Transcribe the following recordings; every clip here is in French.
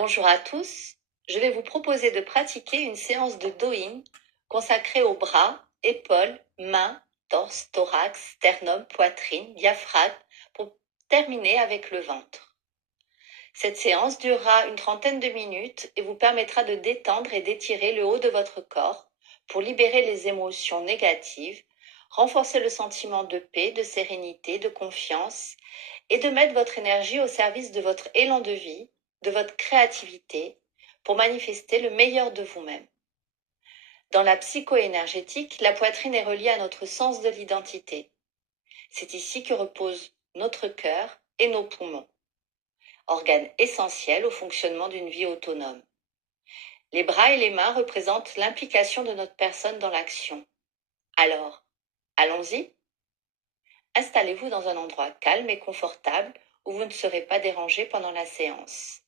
Bonjour à tous, je vais vous proposer de pratiquer une séance de Do-In consacrée aux bras, épaules, mains, torse, thorax, sternum, poitrine, diaphragme pour terminer avec le ventre. Cette séance durera une trentaine de minutes et vous permettra de détendre et d'étirer le haut de votre corps pour libérer les émotions négatives, renforcer le sentiment de paix, de sérénité, de confiance et de mettre votre énergie au service de votre élan de vie, de votre créativité, pour manifester le meilleur de vous-même. Dans la psycho-énergétique, la poitrine est reliée à notre sens de l'identité. C'est ici que repose notre cœur et nos poumons, organes essentiels au fonctionnement d'une vie autonome. Les bras et les mains représentent l'implication de notre personne dans l'action. Alors, allons-y. Installez-vous dans un endroit calme et confortable où vous ne serez pas dérangé pendant la séance.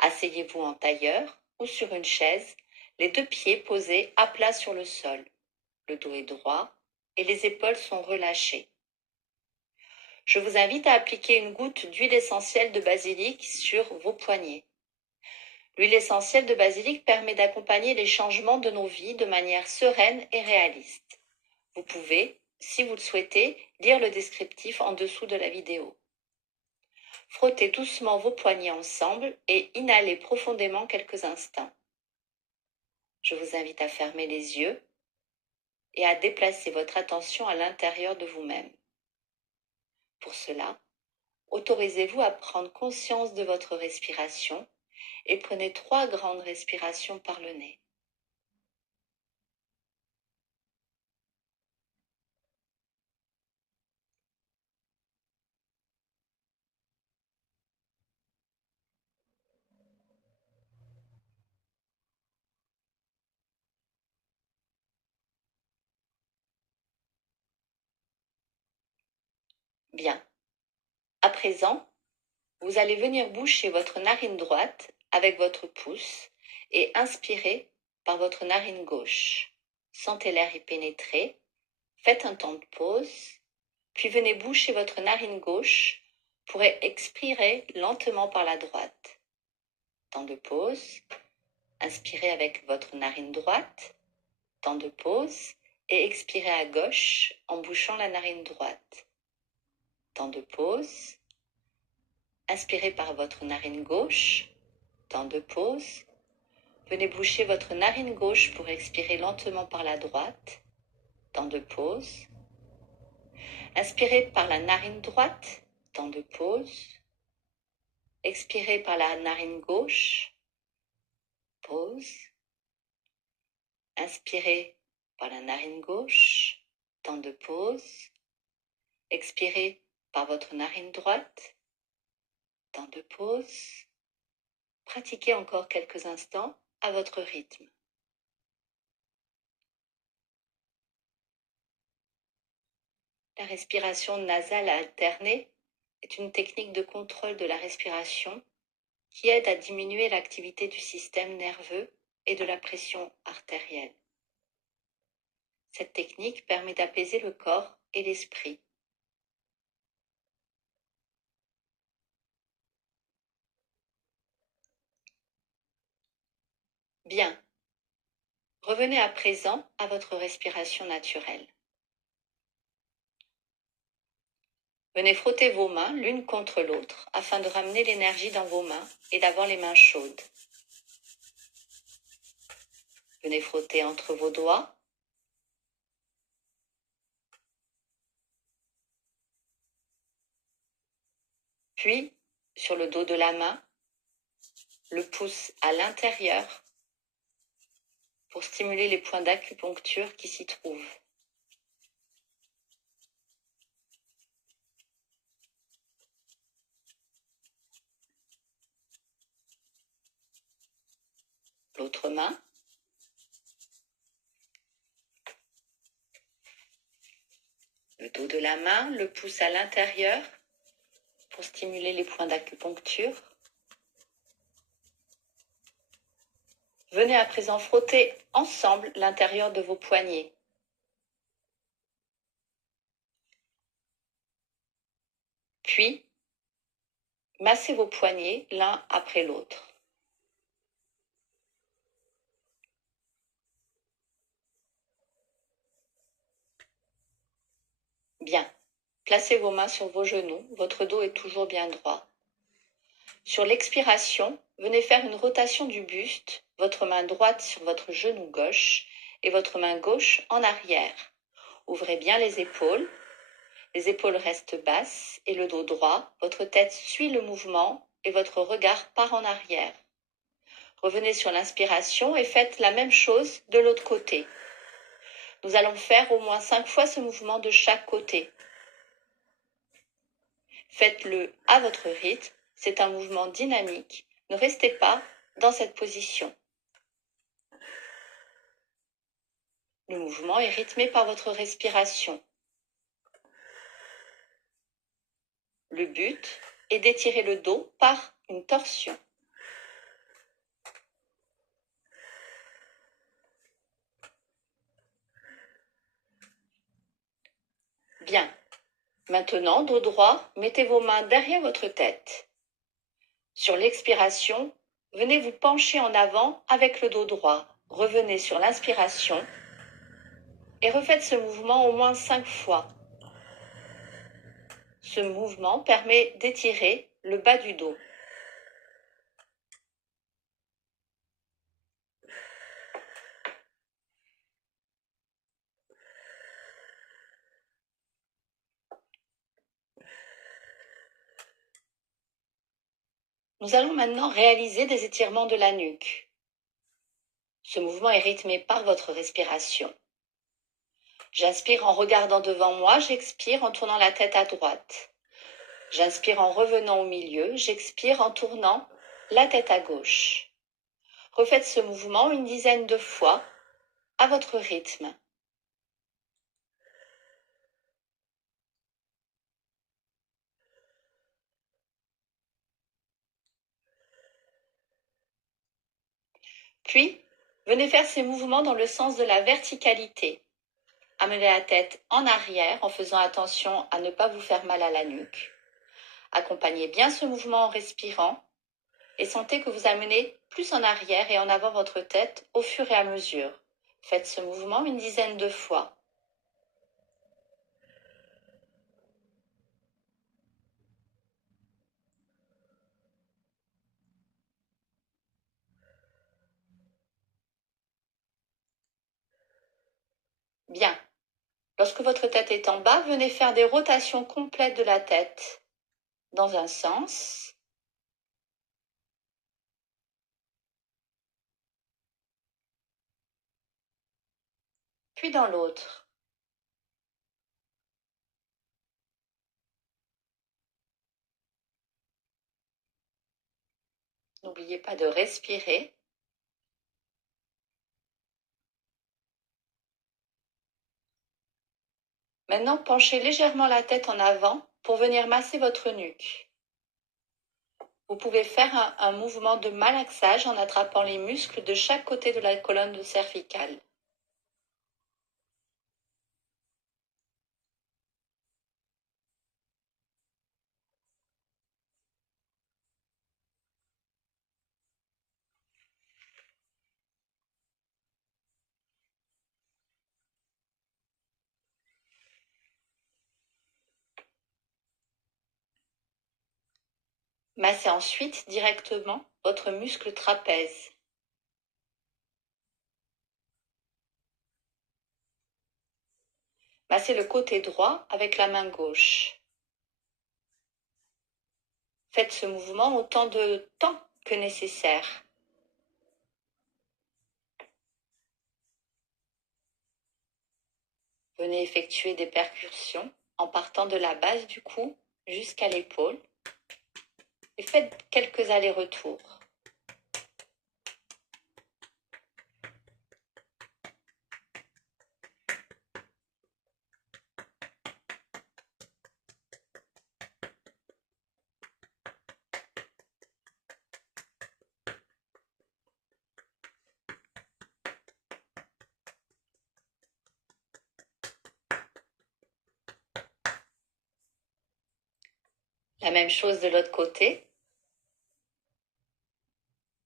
Asseyez-vous en tailleur ou sur une chaise, les deux pieds posés à plat sur le sol. Le dos est droit et les épaules sont relâchées. Je vous invite à appliquer une goutte d'huile essentielle de basilic sur vos poignets. L'huile essentielle de basilic permet d'accompagner les changements de nos vies de manière sereine et réaliste. Vous pouvez, si vous le souhaitez, lire le descriptif en dessous de la vidéo. Frottez doucement vos poignets ensemble et inhalez profondément quelques instants. Je vous invite à fermer les yeux et à déplacer votre attention à l'intérieur de vous-même. Pour cela, autorisez-vous à prendre conscience de votre respiration et prenez 3 grandes respirations par le nez. Bien. À présent, vous allez venir boucher votre narine droite avec votre pouce et inspirer par votre narine gauche. Sentez l'air y pénétrer, faites un temps de pause, puis venez boucher votre narine gauche pour expirer lentement par la droite. Temps de pause, inspirez avec votre narine droite, temps de pause et expirez à gauche en bouchant la narine droite. Temps de pause. Inspirez par votre narine gauche, temps de pause. Venez boucher votre narine gauche pour expirer lentement par la droite, temps de pause. Inspirez par la narine droite, temps de pause. Expirez par la narine gauche, pause. Inspirez par la narine gauche, temps de pause. Expirez par votre narine droite, temps de pause. Pratiquez encore quelques instants à votre rythme. La respiration nasale alternée est une technique de contrôle de la respiration qui aide à diminuer l'activité du système nerveux et de la pression artérielle. Cette technique permet d'apaiser le corps et l'esprit. Bien. Revenez à présent à votre respiration naturelle. Venez frotter vos mains l'une contre l'autre afin de ramener l'énergie dans vos mains et d'avoir les mains chaudes. Venez frotter entre vos doigts. Puis, sur le dos de la main, le pouce à l'intérieur pour stimuler les points d'acupuncture qui s'y trouvent. L'autre main. Le dos de la main, le pouce à l'intérieur pour stimuler les points d'acupuncture. Venez à présent frotter ensemble l'intérieur de vos poignets. Puis, massez vos poignets l'un après l'autre. Bien. Placez vos mains sur vos genoux, votre dos est toujours bien droit. Sur l'expiration, venez faire une rotation du buste, votre main droite sur votre genou gauche et votre main gauche en arrière. Ouvrez bien les épaules restent basses et le dos droit, votre tête suit le mouvement et votre regard part en arrière. Revenez sur l'inspiration et faites la même chose de l'autre côté. Nous allons faire au moins 5 fois ce mouvement de chaque côté. Faites-le à votre rythme, c'est un mouvement dynamique. Ne restez pas dans cette position. Le mouvement est rythmé par votre respiration. Le but est d'étirer le dos par une torsion. Bien. Maintenant, dos droit, mettez vos mains derrière votre tête. Sur l'expiration, venez vous pencher en avant avec le dos droit. Revenez sur l'inspiration et refaites ce mouvement au moins 5 fois. Ce mouvement permet d'étirer le bas du dos. Nous allons maintenant réaliser des étirements de la nuque. Ce mouvement est rythmé par votre respiration. J'inspire en regardant devant moi, j'expire en tournant la tête à droite. J'inspire en revenant au milieu, j'expire en tournant la tête à gauche. Refaites ce mouvement une dizaine de fois à votre rythme. Puis, venez faire ces mouvements dans le sens de la verticalité. Amenez la tête en arrière en faisant attention à ne pas vous faire mal à la nuque. Accompagnez bien ce mouvement en respirant et sentez que vous amenez plus en arrière et en avant votre tête au fur et à mesure. Faites ce mouvement une dizaine de fois. Bien. Lorsque votre tête est en bas, venez faire des rotations complètes de la tête dans un sens, puis dans l'autre. N'oubliez pas de respirer. Maintenant, penchez légèrement la tête en avant pour venir masser votre nuque. Vous pouvez faire un mouvement de malaxage en attrapant les muscles de chaque côté de la colonne cervicale. Massez ensuite directement votre muscle trapèze. Massez le côté droit avec la main gauche. Faites ce mouvement autant de temps que nécessaire. Venez effectuer des percussions en partant de la base du cou jusqu'à l'épaule et faites quelques allers-retours. La même chose de l'autre côté.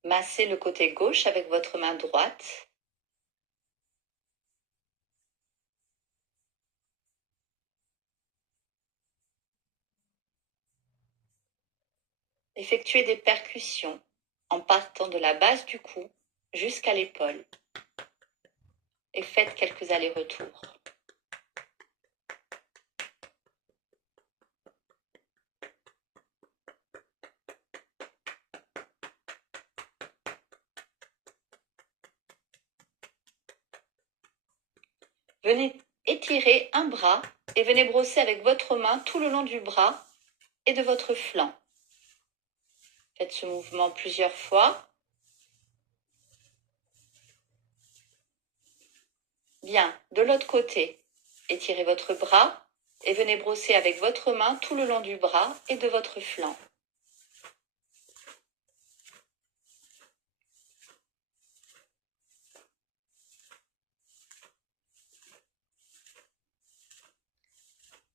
Massez le côté gauche avec votre main droite. Effectuez des percussions en partant de la base du cou jusqu'à l'épaule et faites quelques allers-retours. Venez étirer un bras et venez brosser avec votre main tout le long du bras et de votre flanc. Faites ce mouvement plusieurs fois. Bien, de l'autre côté, étirez votre bras et venez brosser avec votre main tout le long du bras et de votre flanc.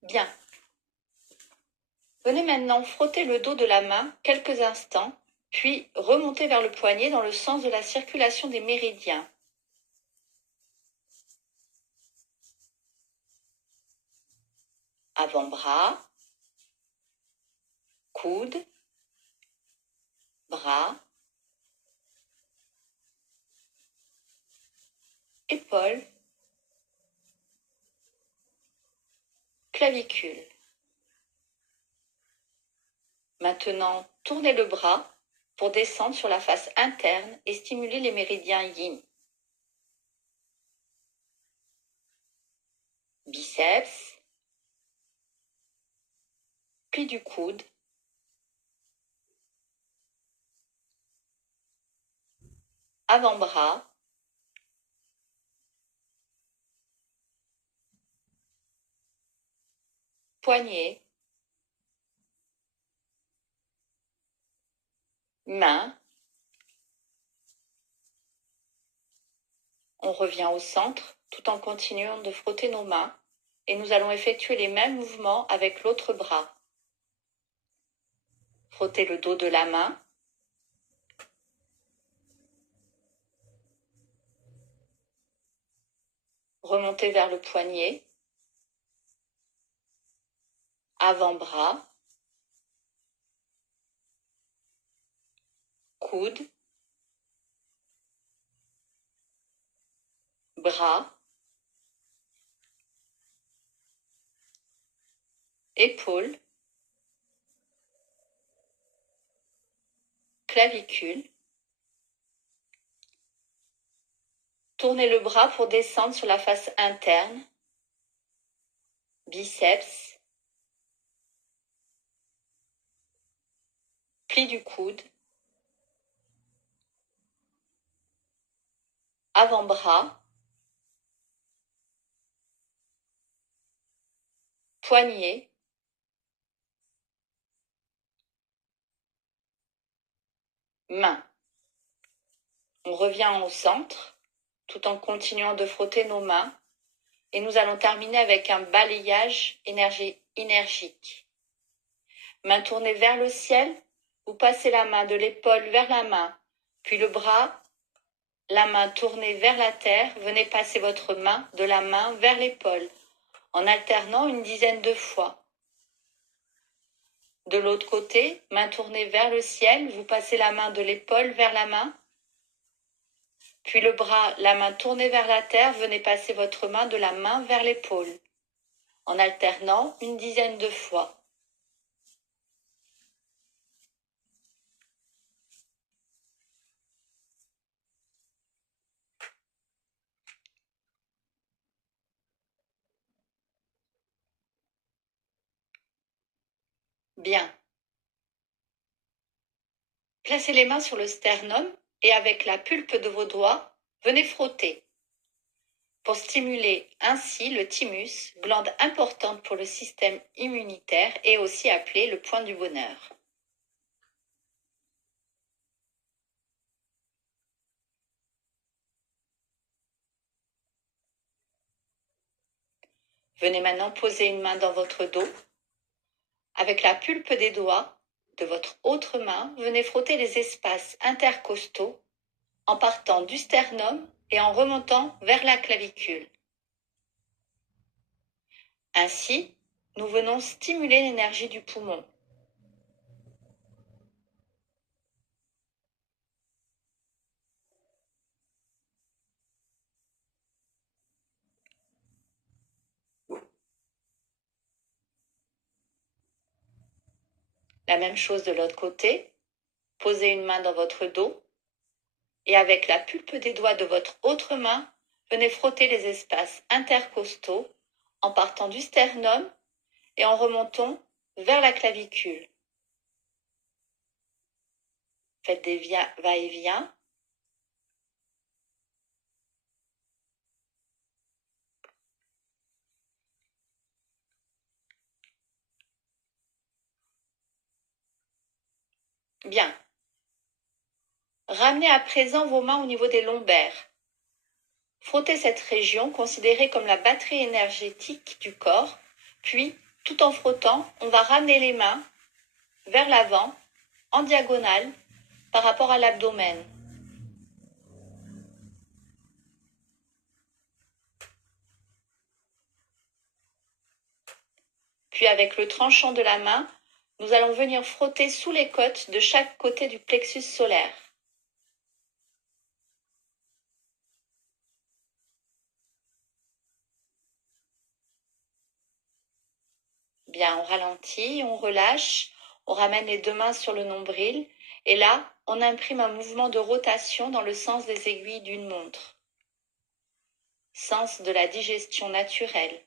Bien. Venez maintenant frotter le dos de la main quelques instants, puis remontez vers le poignet dans le sens de la circulation des méridiens. Avant-bras, coude, bras, épaules, clavicule. Maintenant, tournez le bras pour descendre sur la face interne et stimuler les méridiens yin. Biceps, pli du coude, avant-bras, poignet, main. On revient au centre tout en continuant de frotter nos mains et nous allons effectuer les mêmes mouvements avec l'autre bras. Frottez le dos de la main. Remontez vers le poignet. Avant-bras. Coude. Bras. Épaules. Clavicule. Tournez le bras pour descendre sur la face interne. Biceps. Pli du coude. Avant-bras. Poignet. Main. On revient au centre tout en continuant de frotter nos mains et nous allons terminer avec un balayage énergique. Main tournée vers le ciel, vous passez la main de l'épaule vers la main, puis le bras, la main tournée vers la terre, venez passer votre main de la main vers l'épaule, en alternant une dizaine de fois. De l'autre côté, main tournée vers le ciel, vous passez la main de l'épaule vers la main, puis le bras, la main tournée vers la terre, venez passer votre main de la main vers l'épaule, en alternant une dizaine de fois. Bien. Placez les mains sur le sternum et avec la pulpe de vos doigts, venez frotter pour stimuler ainsi le thymus, glande importante pour le système immunitaire et aussi appelée le point du bonheur. Venez maintenant poser une main dans votre dos. Avec la pulpe des doigts de votre autre main, venez frotter les espaces intercostaux en partant du sternum et en remontant vers la clavicule. Ainsi, nous venons stimuler l'énergie du poumon. La même chose de l'autre côté. Posez une main dans votre dos et avec la pulpe des doigts de votre autre main, venez frotter les espaces intercostaux en partant du sternum et en remontant vers la clavicule. Faites des va-et-vient. Bien. Ramenez à présent vos mains au niveau des lombaires. Frottez cette région considérée comme la batterie énergétique du corps, puis, tout en frottant, on va ramener les mains vers l'avant, en diagonale, par rapport à l'abdomen. Puis avec le tranchant de la main, nous allons venir frotter sous les côtes de chaque côté du plexus solaire. Bien, on ralentit, on relâche, on ramène les deux mains sur le nombril et là, on imprime un mouvement de rotation dans le sens des aiguilles d'une montre. Sens de la digestion naturelle.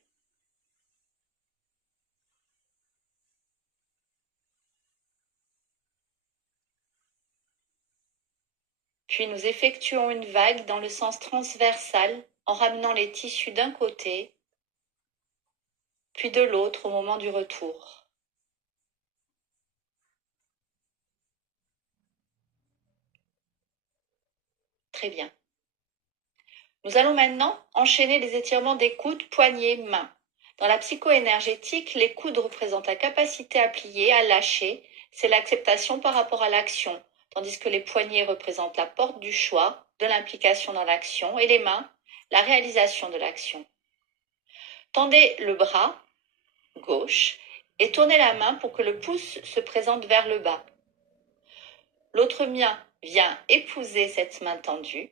Puis nous effectuons une vague dans le sens transversal en ramenant les tissus d'un côté, puis de l'autre au moment du retour. Très bien. Nous allons maintenant enchaîner les étirements des coudes, poignets, mains. Dans la psycho-énergétique, les coudes représentent la capacité à plier, à lâcher, c'est l'acceptation par rapport à l'action, tandis que les poignets représentent la porte du choix, de l'implication dans l'action, et les mains, la réalisation de l'action. Tendez le bras gauche et tournez la main pour que le pouce se présente vers le bas. L'autre main vient épouser cette main tendue.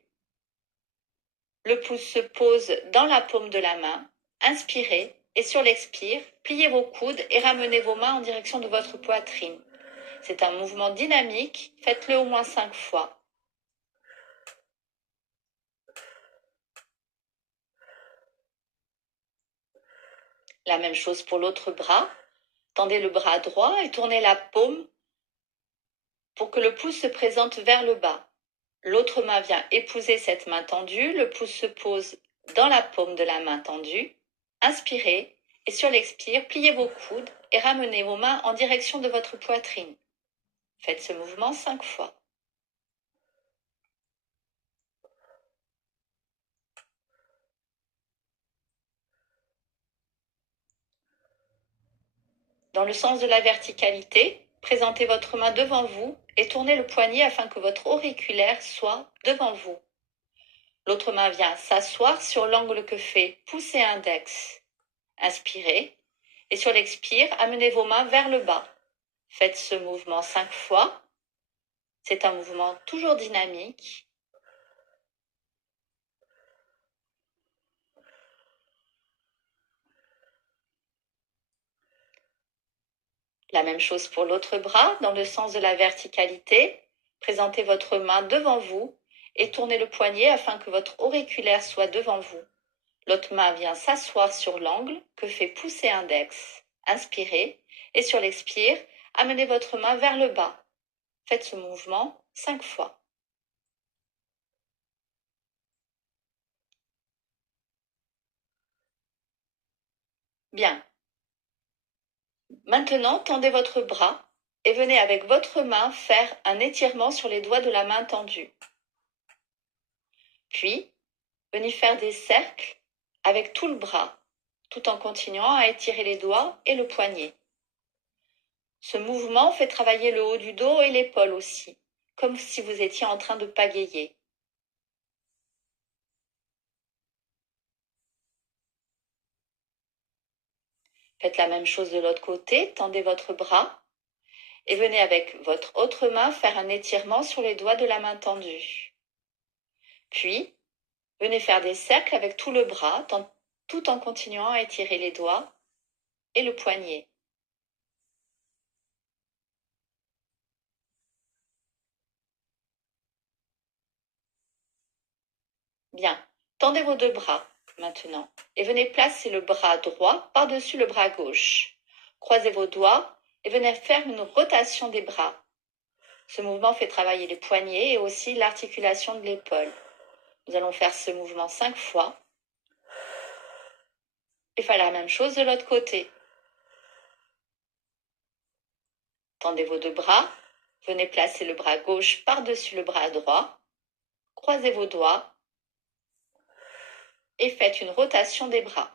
Le pouce se pose dans la paume de la main. Inspirez et sur l'expire, pliez vos coudes et ramenez vos mains en direction de votre poitrine. C'est un mouvement dynamique, faites-le au moins 5 fois. La même chose pour l'autre bras. Tendez le bras droit et tournez la paume pour que le pouce se présente vers le bas. L'autre main vient épouser cette main tendue, le pouce se pose dans la paume de la main tendue. Inspirez et sur l'expire, pliez vos coudes et ramenez vos mains en direction de votre poitrine. Faites ce mouvement 5 fois. Dans le sens de la verticalité, présentez votre main devant vous et tournez le poignet afin que votre auriculaire soit devant vous. L'autre main vient s'asseoir sur l'angle que fait pouce et index. Inspirez et sur l'expire, amenez vos mains vers le bas. Faites ce mouvement 5 fois. C'est un mouvement toujours dynamique. La même chose pour l'autre bras, dans le sens de la verticalité. Présentez votre main devant vous et tournez le poignet afin que votre auriculaire soit devant vous. L'autre main vient s'asseoir sur l'angle que fait pouce et index. Inspirez et sur l'expire, amenez votre main vers le bas. Faites ce mouvement 5 fois. Bien. Maintenant, tendez votre bras et venez avec votre main faire un étirement sur les doigts de la main tendue. Puis, venez faire des cercles avec tout le bras, tout en continuant à étirer les doigts et le poignet. Ce mouvement fait travailler le haut du dos et l'épaule aussi, comme si vous étiez en train de pagayer. Faites la même chose de l'autre côté, tendez votre bras et venez avec votre autre main faire un étirement sur les doigts de la main tendue. Puis, venez faire des cercles avec tout le bras, tout en continuant à étirer les doigts et le poignet. Bien. Tendez vos deux bras maintenant et venez placer le bras droit par-dessus le bras gauche. Croisez vos doigts et venez faire une rotation des bras. Ce mouvement fait travailler les poignets et aussi l'articulation de l'épaule. Nous allons faire ce mouvement 5 fois. Et faire la même chose de l'autre côté. Tendez vos deux bras. Venez placer le bras gauche par-dessus le bras droit. Croisez vos doigts et faites une rotation des bras.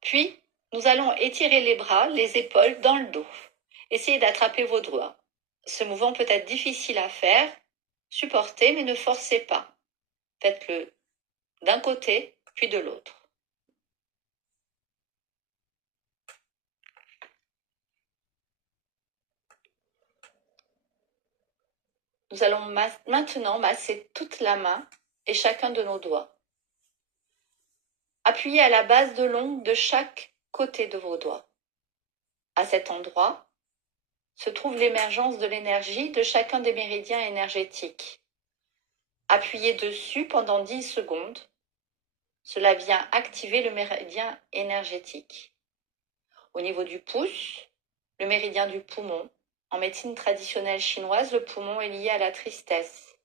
Puis, nous allons étirer les bras, les épaules dans le dos. Essayez d'attraper vos doigts. Ce mouvement peut être difficile à faire. Supportez, mais ne forcez pas. Faites-le d'un côté, puis de l'autre. Nous allons maintenant masser toute la main et chacun de nos doigts. Appuyez à la base de l'ongle de chaque côté de vos doigts. À cet endroit se trouve l'émergence de l'énergie de chacun des méridiens énergétiques. Appuyez dessus pendant 10 secondes. Cela vient activer le méridien énergétique. Au niveau du pouce, le méridien du poumon. En médecine traditionnelle chinoise, le poumon est lié à la tristesse.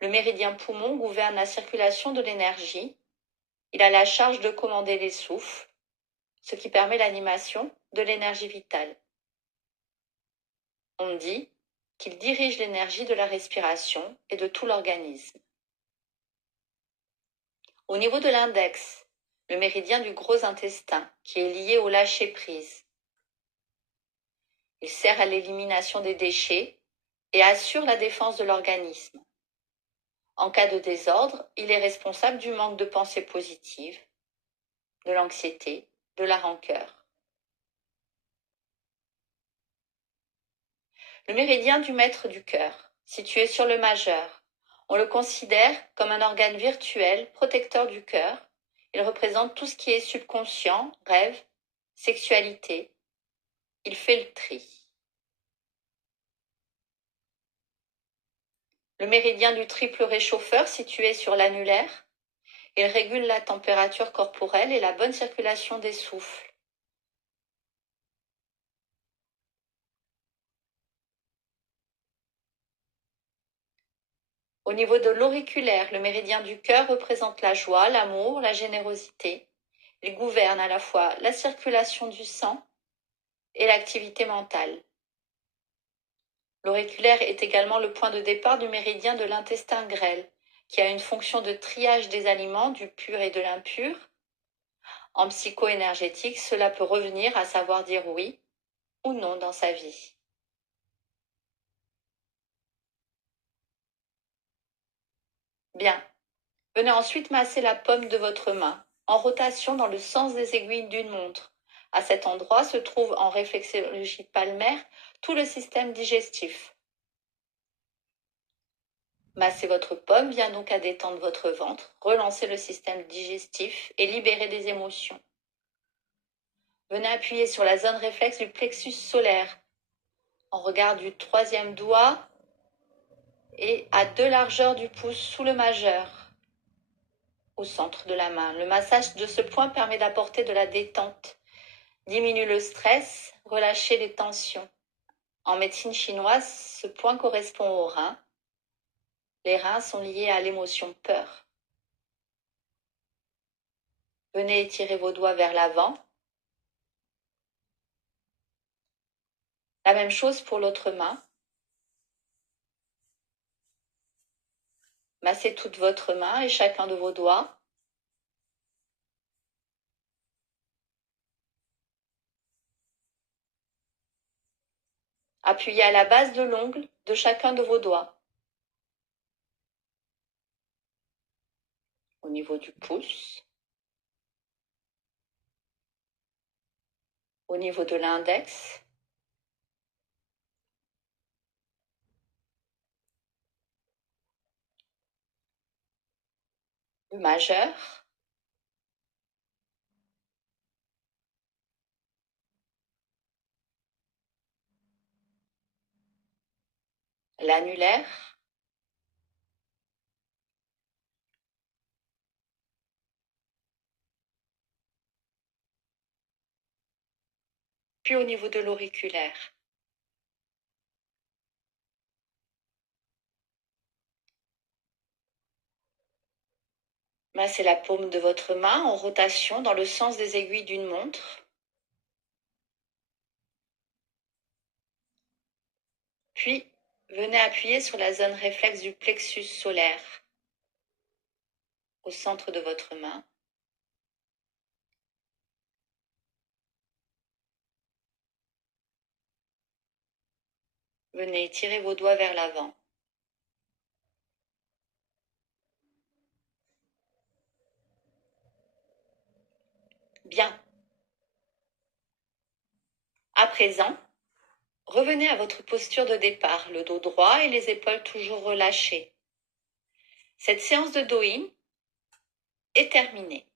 Le méridien poumon gouverne la circulation de l'énergie. Il a la charge de commander les souffles, ce qui permet l'animation de l'énergie vitale. On dit qu'il dirige l'énergie de la respiration et de tout l'organisme. Au niveau de l'index, le méridien du gros intestin, qui est lié au lâcher-prise. Il sert à l'élimination des déchets et assure la défense de l'organisme. En cas de désordre, il est responsable du manque de pensées positives, de l'anxiété, de la rancœur. Le méridien du maître du cœur, situé sur le majeur. On le considère comme un organe virtuel protecteur du cœur. Il représente tout ce qui est subconscient, rêve, sexualité. Il fait le tri. Le méridien du triple réchauffeur, situé sur l'annulaire. Il régule la température corporelle et la bonne circulation des souffles. Au niveau de l'auriculaire, le méridien du cœur représente la joie, l'amour, la générosité. Il gouverne à la fois la circulation du sang et l'activité mentale. L'auriculaire est également le point de départ du méridien de l'intestin grêle, qui a une fonction de triage des aliments, du pur et de l'impur. En psycho-énergétique, cela peut revenir à savoir dire oui ou non dans sa vie. Bien. Venez ensuite masser la paume de votre main, en rotation dans le sens des aiguilles d'une montre. À cet endroit se trouve en réflexologie palmaire tout le système digestif. Masser votre paume vient donc à détendre votre ventre, relancer le système digestif et libérer des émotions. Venez appuyer sur la zone réflexe du plexus solaire, en regard du troisième doigt et à 2 largeurs du pouce sous le majeur, au centre de la main. Le massage de ce point permet d'apporter de la détente, diminue le stress, relâcher les tensions. En médecine chinoise, ce point correspond aux reins. Les reins sont liés à l'émotion peur. Venez étirer vos doigts vers l'avant. La même chose pour l'autre main. Massez toute votre main et chacun de vos doigts. Appuyez à la base de l'ongle de chacun de vos doigts. Au niveau du pouce. Au niveau de l'index. Le majeur. l'annulaire, puis au niveau de l'auriculaire. Massez la paume de votre main en rotation dans le sens des aiguilles d'une montre. Puis, venez appuyer sur la zone réflexe du plexus solaire au centre de votre main. Venez étirer vos doigts vers l'avant. Bien. À présent, revenez à votre posture de départ, le dos droit et les épaules toujours relâchées. Cette séance de Do-In est terminée.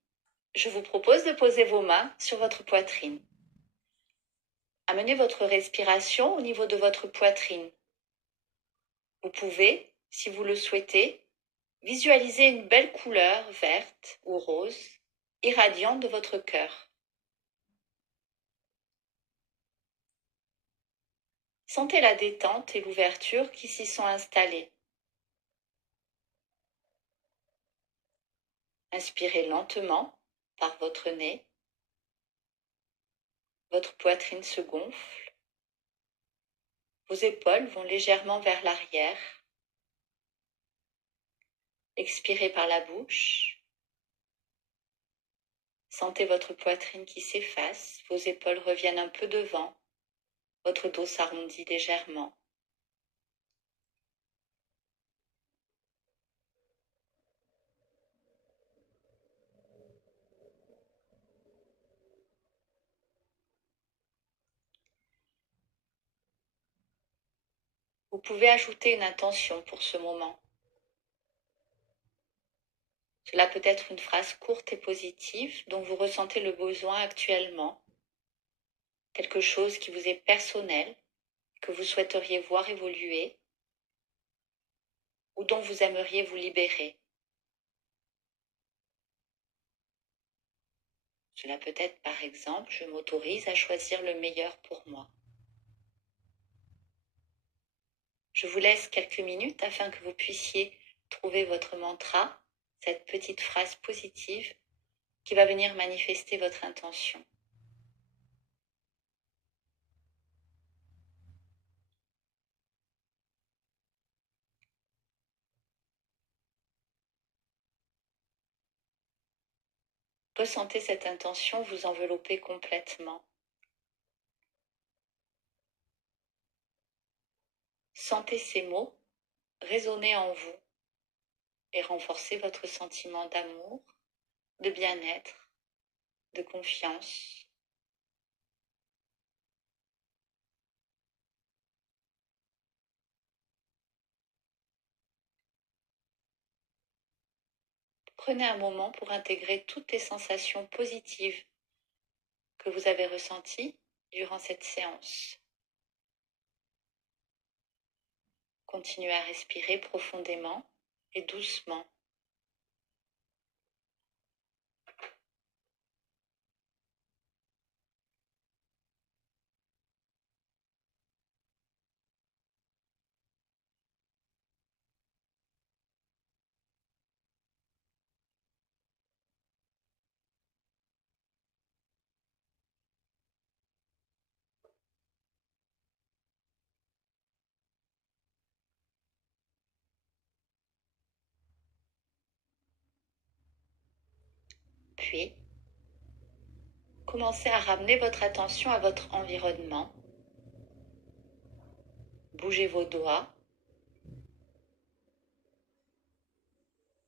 Je vous propose de poser vos mains sur votre poitrine. Amenez votre respiration au niveau de votre poitrine. Vous pouvez, si vous le souhaitez, visualiser une belle couleur verte ou rose irradiante de votre cœur. Sentez la détente et l'ouverture qui s'y sont installées. Inspirez lentement par votre nez. Votre poitrine se gonfle. Vos épaules vont légèrement vers l'arrière. Expirez par la bouche. Sentez votre poitrine qui s'efface. Vos épaules reviennent un peu devant. Votre dos s'arrondit légèrement. Vous pouvez ajouter une intention pour ce moment. Cela peut être une phrase courte et positive dont vous ressentez le besoin actuellement, quelque chose qui vous est personnel, que vous souhaiteriez voir évoluer ou dont vous aimeriez vous libérer. Cela peut être par exemple, je m'autorise à choisir le meilleur pour moi. Je vous laisse quelques minutes afin que vous puissiez trouver votre mantra, cette petite phrase positive qui va venir manifester votre intention. Ressentez cette intention vous envelopper complètement. Sentez ces mots résonner en vous et renforcer votre sentiment d'amour, de bien-être, de confiance. Prenez un moment pour intégrer toutes les sensations positives que vous avez ressenties durant cette séance. Continuez à respirer profondément et doucement. Puis, commencez à ramener votre attention à votre environnement. Bougez vos doigts.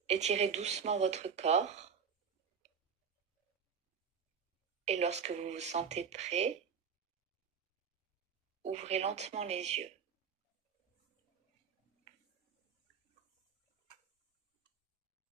Étirez doucement votre corps. Et lorsque vous vous sentez prêt, ouvrez lentement les yeux.